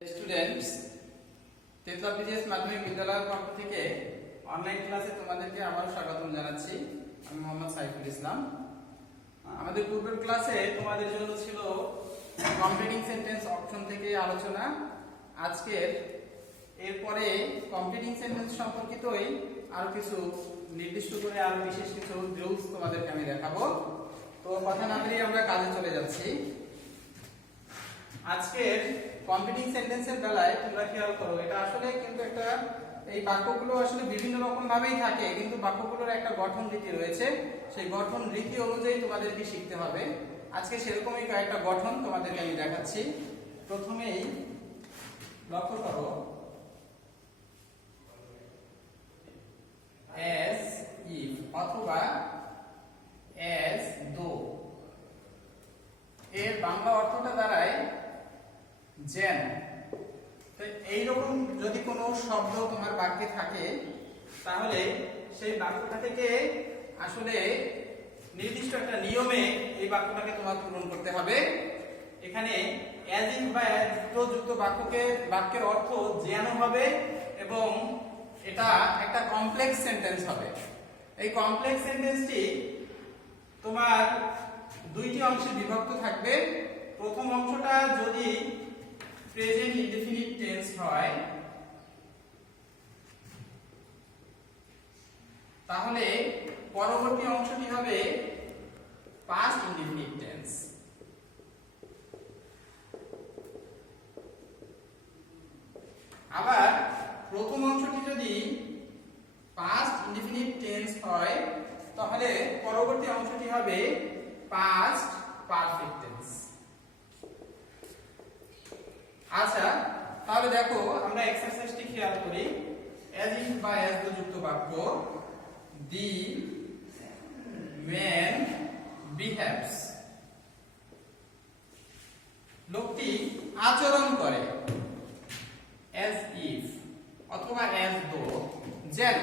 Students তেতলা BGS মাধ্যমিক বিদ্যালয়ের পক্ষ থেকে অনলাইন ক্লাসে তোমাদেরকে আবারো স্বাগতম জানাচ্ছি। আমি মোহাম্মদ সাইফুল ইসলাম। আমাদের পূর্বের ক্লাসে তোমাদের জন্য ছিল কমপ্লিটিং সেন্টেন্স অপশন থেকে আলোচনা। আজকের এরপরে কমপ্লিটিং সেন্টেন্স সম্পর্কিতই আরো কিছু নির্দিষ্ট করে আরো বিশেষ কিছু রুলস তোমাদেরকে আমি দেখাবো। তো কথা না বলে আমরা কাজে চলে যাচ্ছি। আজকের কমপ্লিটিং সেন্টেন্সের বেলায় তোমরা খেয়াল করো, এটা আসলে কিন্তু একটা এই বাক্যগুলো আসলে বিভিন্ন রকম ভাবেই থাকে, কিন্তু বাক্যগুলোর একটা গঠন রীতি রয়েছে। সেই গঠন রীতি অনুযায়ী তোমাদেরকে শিখতে হবে। আজকে সেরকমই কয়েকটা গঠন তোমাদেরকে আমি দেখাচ্ছি। প্রথমেই লক্ষ্য করো, as if অথবা as though এর বাংলা অর্থটা দাঁড়ায় যেন। তো এইরকম যদি কোনো শব্দ তোমার বাক্যে থাকে তাহলে সেই বাক্যটা থেকে আসলে নির্দিষ্ট একটা নিয়মে এই বাক্যটাকে তোমার পূরণ করতে হবে। এখানে as if বা as though যুক্ত বাক্যের অর্থ যেন হবে এবং এটা একটা কমপ্লেক্স সেন্টেন্স হবে। এই কমপ্লেক্স সেন্টেন্সটি তোমার দুইটি অংশে বিভক্ত থাকবে। প্রথম অংশটা যদি প্রেজেন্ট ইনডেফিনিট টেন্স হয় তাহলে পরবর্তী অংশটি হবে পাস্ট ইনডেফিনিট টেন্স। আবার প্রথম অংশটি যদি পাস্ট ইনডেফিনিট টেন্স হয় তাহলে পরবর্তী অংশটি হবে পাস্ট পারফেক্ট টেন্স। আচ্ছা, তাহলে দেখো আমরা এক্সারসাইজটি খেয়াল করি। as if বা as though যুক্ত বাক্য, the man behaves, লোকটি আচরণ করে। as if অথবা as though যেন,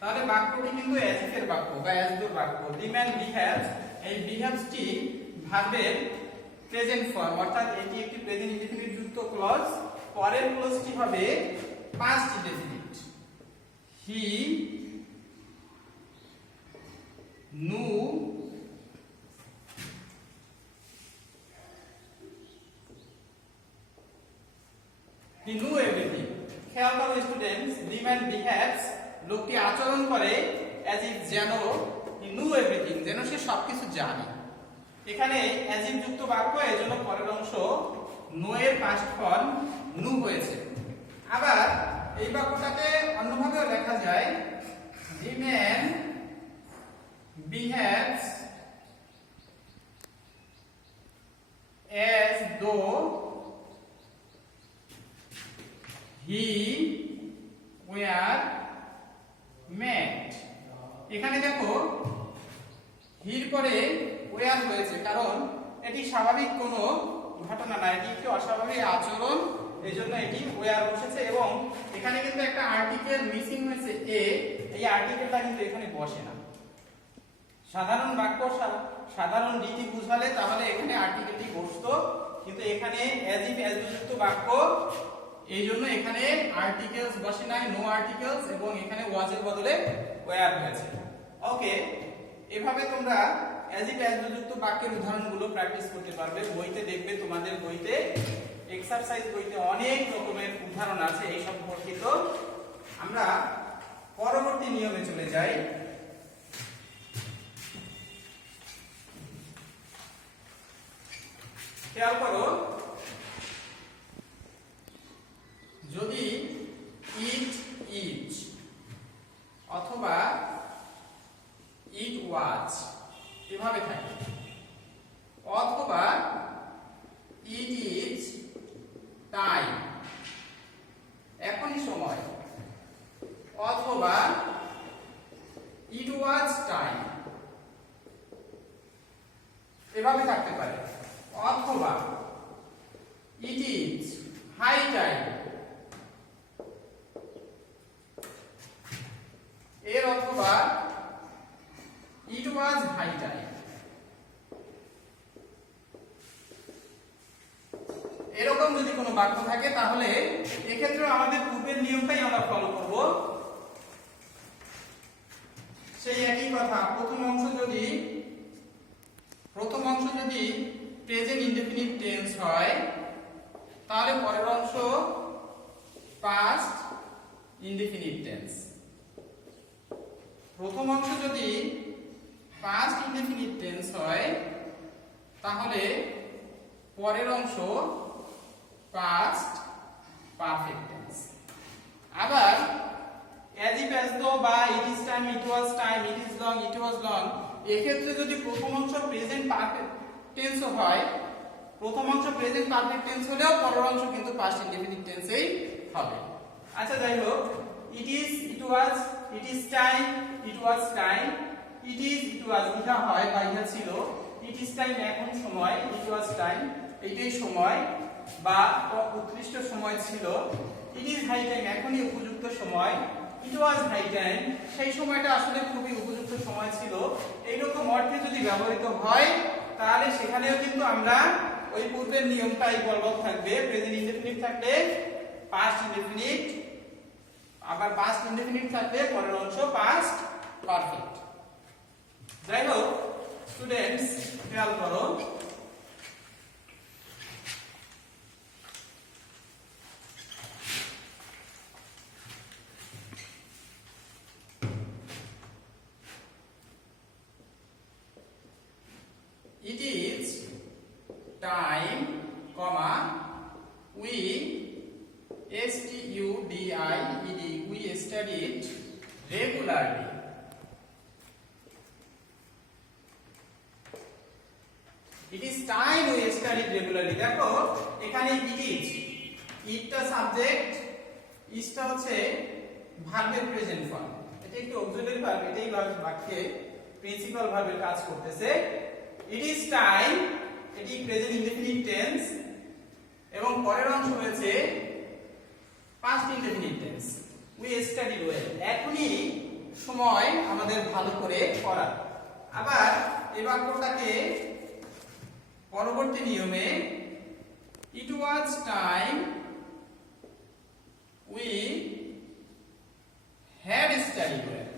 তাহলে বাক্যটি কিন্তু as if এর বাক্য বা as though বাক্য। the man behaves, এই behaves টি ভার্বের প্রেজেন্ট ফর্ম, অর্থাৎ এটি একটি প্রেজেন্ট ইনডেফিনিট যুক্ত ক্লজ। পরের ক্লজটি হবে পাস্ট ইনডেফিনিট। হি নু এভরিথিং। খেয়াল করো স্টুডেন্টস, দি ম্যান বিহেভস, লোকটি আচরণ করে as if যেন, হি নু এভরিথিং যেন সে সবকিছু জানে। এখানে as if যুক্ত বাক্য, এজন্য পরের অংশ নো এর পাস্ট ফর্ম নু হয়েছে। আবার এই বাক্যটাকে অন্যভাবেও লেখা যায়, the man behaves as though he were mad। এখানে দেখো হির পরে ওয়ার হয়েছে, কারণ এটি স্বাভাবিক কোনো ঘটনা না, এটি একটি অস্বাভাবিক আচরণ, এইজন্য এটি ওয়ার বসেছে। এবং এখানে কিন্তু একটা আর্টিকেল মিসিং হয়েছে এ, এই আর্টিকেলটা কিন্তু এখানে বসে না। সাধারণ বাক্য সাধারণ রীতি বুঝালে তাহলে এখানে আর্টিকেলটি বসতো, কিন্তু এখানে as if as though যুক্ত বাক্য, এইজন্য এখানে আর্টিকেলস বসে নাই, নো আর্টিকেলস, এবং এখানে ওয়াজ এর বদলে ওয়্যার হয়েছে। ওকে, এভাবে তোমরা as if as though যুক্ত বাক্যের উদাহরণগুলো প্র্যাকটিস করতে পারবে। বইতে দেখবে, তোমাদের বইতে এক্সারসাইজ বইতে অনেক রকমের উদাহরণ আছে এই সম্পর্কিত। আমরা পরবর্তী নিয়মে চলে যাই। খেয়াল করো, যদি ইট ইজ অথবা ইট ওয়াজ এভাবে থাকে, অথবা ইট ইজ টাইম এখনই সময়, অথবা ইট ওয়াজ টাইম এভাবে থাকতে পারে, অথবা ইট ইজ হাই টাইম, এর অথবা ইট ওয়াজ হাই টাইম। এরকম যদি কোনো বাক্য থাকে তাহলে এক্ষেত্রে আমাদের পূর্বের নিয়মটাই আমরা ফলো করব। সেই একই কথা, প্রথম অংশ যদি প্রেজেন্ট ইনডেফিনিট টেন্স হয় তাহলে পরের অংশ পাস্ট ইনডেফিনিট টেন্স। প্রথম অংশ যদি পাস্ট ইনডেফিনিট টেন্স হয় তাহলে পরের অংশ পাস্ট পারফেক্ট টেন্স। আবার as if as though বা it is time, it was time, it is long, it was long, এক্ষেত্রে যদি প্রথম অংশ প্রেজেন্ট পারফেক্ট টেন্স হয়, প্রথম অংশ প্রেজেন্ট পারফেক্ট টেন্স হলেও পরের অংশ কিন্তু পাস্ট ইনডেফিনিট টেন্সেই হবে। আচ্ছা যাই হোক, it is, it was, it is time, it was time, it is, it was ইহা হয় বা ইহা ছিল, it is time এখন সময়, it was time এইটাই সময় বা উৎকৃষ্ট সময় ছিল, it is high time এখনই উপযুক্ত সময়, it was high time সেই সময়টা আসলে খুবই উপযুক্ত সময় ছিল। এইরকম অর্থে যদি ব্যবহৃত হয় তাহলে সেখানেও কিন্তু আমরা ওই পূর্বের নিয়মটাই বলবৎ থাকবে। প্রেজেন্ট ইনডেফিনিট থাকলে পাস্ট ইনডেফিনিট, আবার পাস্ট ইনডেফিনিট থাকলে পরের অংশ পাস্ট পারফেক্ট। যাই হোক স্টুডেন্টস, খেয়াল করো it is time, comma, we studied, we studied regularly. It is time we studied regularly. দেখো এখানে it is, it টা সাবজেক্ট, is টা হচ্ছে ভার্বের প্রেজেন্ট ফর্ম। এটা একটি অক্সিলারি ভার্ব, এটাই বাক্যে প্রিন্সিপাল ভার্বের কাজ করতেছে। It is time এটি প্রেজেন্ট ইনডেফিনিট টেন্স এবং পরের অংশ হয়েছে past indefinite tense. We studied well এখনই সময় আমাদের ভালো করে পড়া। আবার এই বাক্যটাকে পরবর্তী নিয়মে it was time we had studied well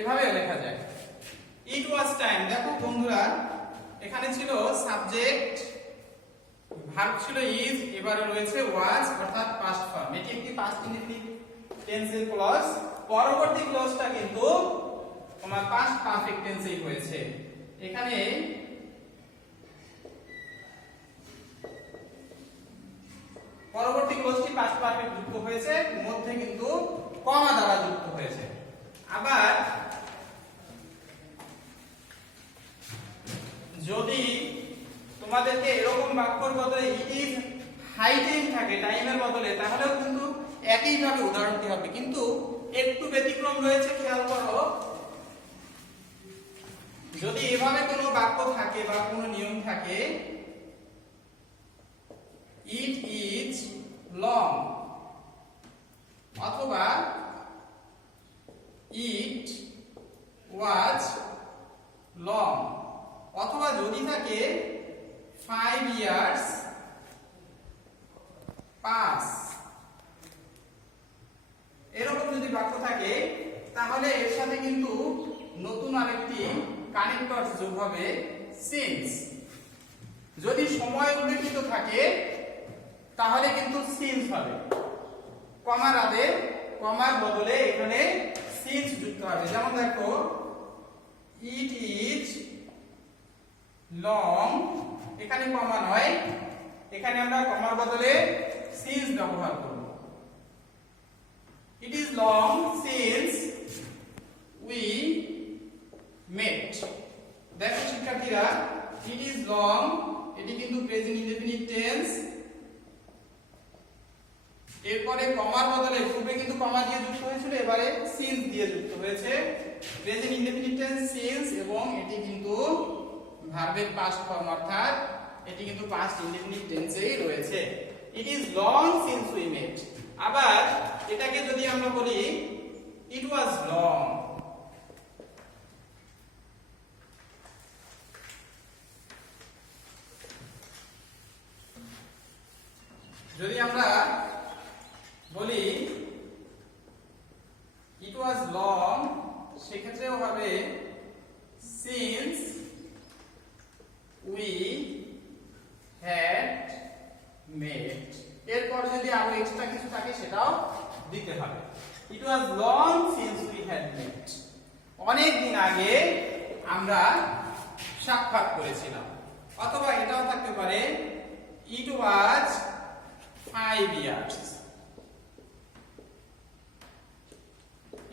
এভাবে লেখা যায়। it was time দেখো বন্ধুরা এখানে ছিল সাবজেক্ট, ভার্ব ছিল is, এবারে রয়েছে was অর্থাৎ পাস্ট ফর্ম। এটি একটি পাস্ট ইনডেফিনিট টেন্সের ক্লজ। পরবর্তী ক্লজটা কিন্তু তোমার পাস্ট পারফেক্ট টেন্সেই হয়েছে। এখানে পরবর্তী ক্লজটি পাস্ট পারফেক্ট যুক্ত হয়েছে, মধ্যে কিন্তু কমা দ্বারা যুক্ত হয়েছে। আবার যদি তোমাদেরকে এরকম বাক্যর বদলে ইট ইজ হাই টাইম থাকে টাইমের বদলে, তাহলেও কিন্তু একই ভাবে উদাহরণটি হবে, কিন্তু একটু ব্যতিক্রম রয়েছে। খেয়াল করো, যদি এভাবে কোনো বাক্য থাকে বা কোনো নিয়ম থাকে, ইট ইজ লং অথবা ইট ওয়াজ লং, অথবা যদি থাকে 5 years pass, এরকম যদি বাক্য থাকে তাহলে এর সাথে কিন্তু নতুন আরেকটি কানেক্টরস যোগ হবে সিন্স। যদি সময় উল্লেখিত থাকে তাহলে কিন্তু সিন্স হবে, কমার বদলে এখানে সিন্স যুক্ত হবে। যেমন দেখো ইট ইজ লং, এখানে কমা নয়, এখানে আমরা কমার বদলে সিন্স ব্যবহার করব। It is long since we met. দেখো শিক্ষার্থীরা, ইট ইজ লং এটি কিন্তু প্রেজেন্ট ইনডেফিনিট টেন্স, এরপরে কমার বদলে পূর্বে কিন্তু কমা দিয়ে যুক্ত হয়েছিল, এবারে সিন্স দিয়ে যুক্ত হয়েছে। প্রেজেন্ট ইনডেফিনিট টেন্স সিন্স, এবং এটি কিন্তু ভার্বের পাস্ট ফর্ম, অর্থাৎ এটি কিন্তু পাস্ট ইনডেফিনিট টেন্সেই রয়েছে। It is long since we met. আবার এটাকে যদি আমরা বলি ইট ওয়াজ লং, যদি আমরা বলি ইট ওয়াজ লং, সেক্ষেত্রেও হবে সিন্স উই হ্যাড মেট। এরপর যদি আরো এক্সট্রা কিছু থাকে সেটাও দিতে হবে। It was long since we had met, অনেক দিন আগে আমরা সাক্ষাৎ করেছিলাম। অথবা এটাও থাকতে পারে ইট ওয়াজ 5 years,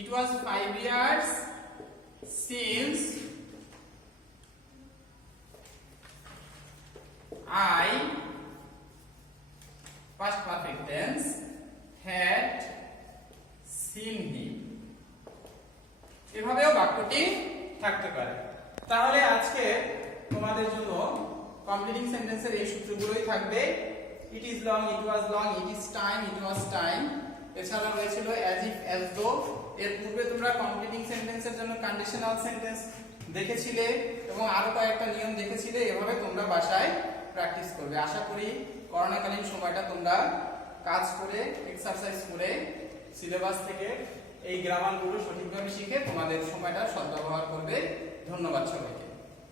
it was 5 years since I, past perfect tense, had seen him। এভাবেও বাক্যটি থাকতে পারে। তাহলে আজকে তোমাদের জন্য কমপ্লিটিং সেন্টেন্সের এই সূত্রগুলোই থাকবে। ইট is long, it was long, it is time, it was time. এছাড়া রয়েছিল অ্যাজ ইফ, অ্যাজ দো। এর পূর্বে তোমরা কমপ্লিটিং সেন্টেন্সের জন্য কন্ডিশনাল সেন্টেন্স দেখেছিলে এবং আরো কয়েকটা নিয়ম দেখেছিলে। এভাবে তোমরা বাসায় প্র্যাকটিস করবে। আশা করি করোনাকালীন সময়টা তোমরা কাজ করে, এক্সারসাইজ করে, সিলেবাস থেকে এই গ্রামারগুলো সঠিকভাবে শিখে তোমাদের সময়টা সদ্ব্যবহার করবে। ধন্যবাদ সবাইকে।